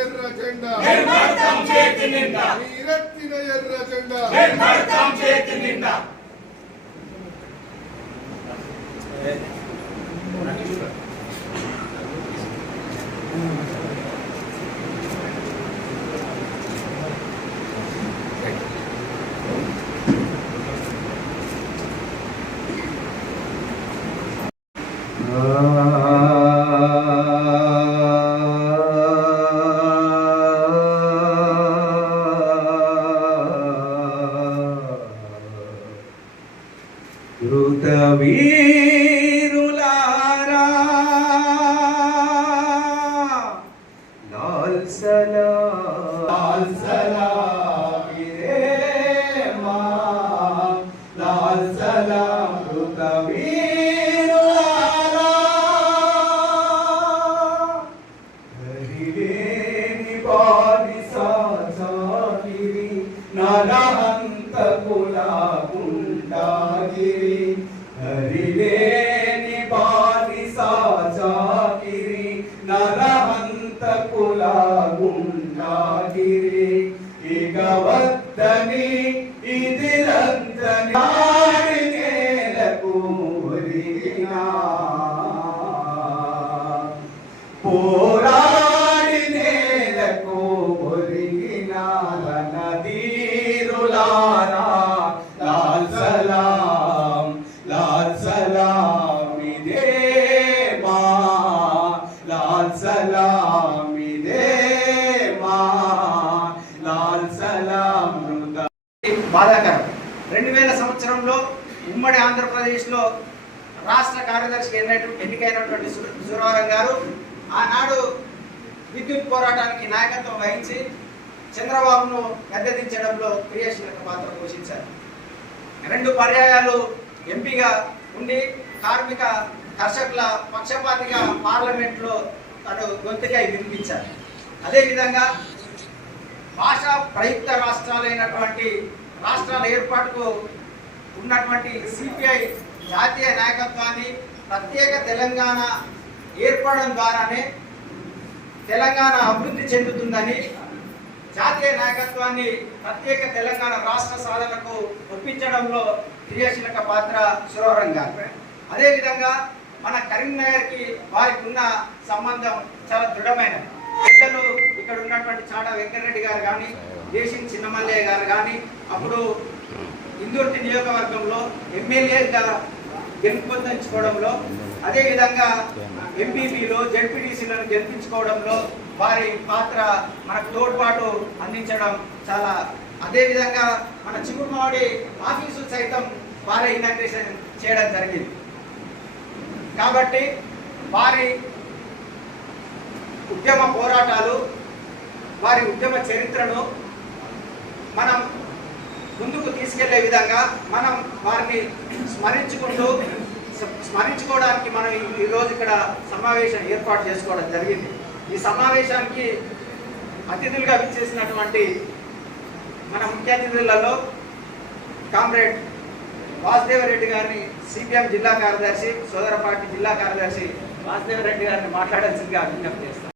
ఎర్ర జెండా ఎర్ర జెండా నిర్మర్తం చేతి నిండా. కృతవీరులారా లాల్ సలాం. లాల్ నదీరులారా లాల్ సలాం లాల్ సలాం ఇదే మా లాల్ సలాం ఇదే మా లాల్ సలాం బాధాకరం. రెండు వేల సంవత్సరంలో ఉమ్మడి ఆంధ్రప్రదేశ్లో రాష్ట్ర కార్యదర్శికి ఎన్నట్టు ఎన్నికైనటువంటి సు- సురవరం గారు ఆనాడు విద్యుత్ పోరాటానికి నాయకత్వం వహించి చంద్రబాబును గద్దెదించడంలో క్రియాశీలక పాత్ర పోషించారు. రెండు పర్యాయాలు ఎంపీగా ఉండి కార్మిక కర్షకుల పక్షపాతిగా పార్లమెంట్లో తను గొంతుకై వినిపించారు. అదేవిధంగా భాషా ప్రయుక్త రాష్ట్రాలైనటువంటి రాష్ట్రాల ఏర్పాటుకు ఉన్నటువంటి సిపిఐ జాతీయ నాయకత్వాన్ని ప్రత్యేక తెలంగాణ ఏర్పడడం ద్వారానే తెలంగాణ అభివృద్ధి చెందుతుందని జాతీయ నాయకత్వాన్ని ప్రత్యేక తెలంగాణ రాష్ట్ర సాధనకు ఒప్పించడంలో క్రియాశీలక పాత్ర సురవరం గారు. అదేవిధంగా మన కరీంనగర్కి వారికి ఉన్న సంబంధం చాలా దృఢమైనది. పెద్దలు ఇక్కడ ఉన్నటువంటి చాడ వెంకటరెడ్డి గారు కానీ దేశం చిన్నమల్లయ్య గారు కానీ అప్పుడు ఇందుర్తి నియోజకవర్గంలో ఎమ్మెల్యేగా గెలుపొందించుకోవడంలో అదేవిధంగా ఎంపీపీలో జడ్పీటీసీలను గెలిపించుకోవడంలో వారి పాత్ర మనకు తోడ్పాటు అందించడం చాలా అదేవిధంగా మన చిగురుమావడి ఆఫీసు సైతం వారి ఇనాగ్రేషన్ చేయడం జరిగింది. కాబట్టి వారి ఉద్యమ పోరాటాలు వారి ఉద్యమ చరిత్రను మనం ముందుకు తీసుకెళ్ళే విధంగా మనం వారిని స్మరించుకుంటూ స్మ- స్మరించుకోవడానికి మనం ఈ- రోజు ఇక్కడ సమావేశం ఏర్పాటు చేసుకోవడం జరిగింది. ఈ సమావేశానికి అతిథులుగా విచ్చేసినటువంటి మన ముఖ్య అతిథులలో కామ్రేడ్ వాసుదేవరెడ్డి గారిని సిపిఎం జిల్లా కార్యదర్శి సోదరపాటి జిల్లా కార్యదర్శి వాసుదేవరెడ్డి గారిని మాట్లాడాల్సిందిగా విజ్ఞప్తి చేస్తాను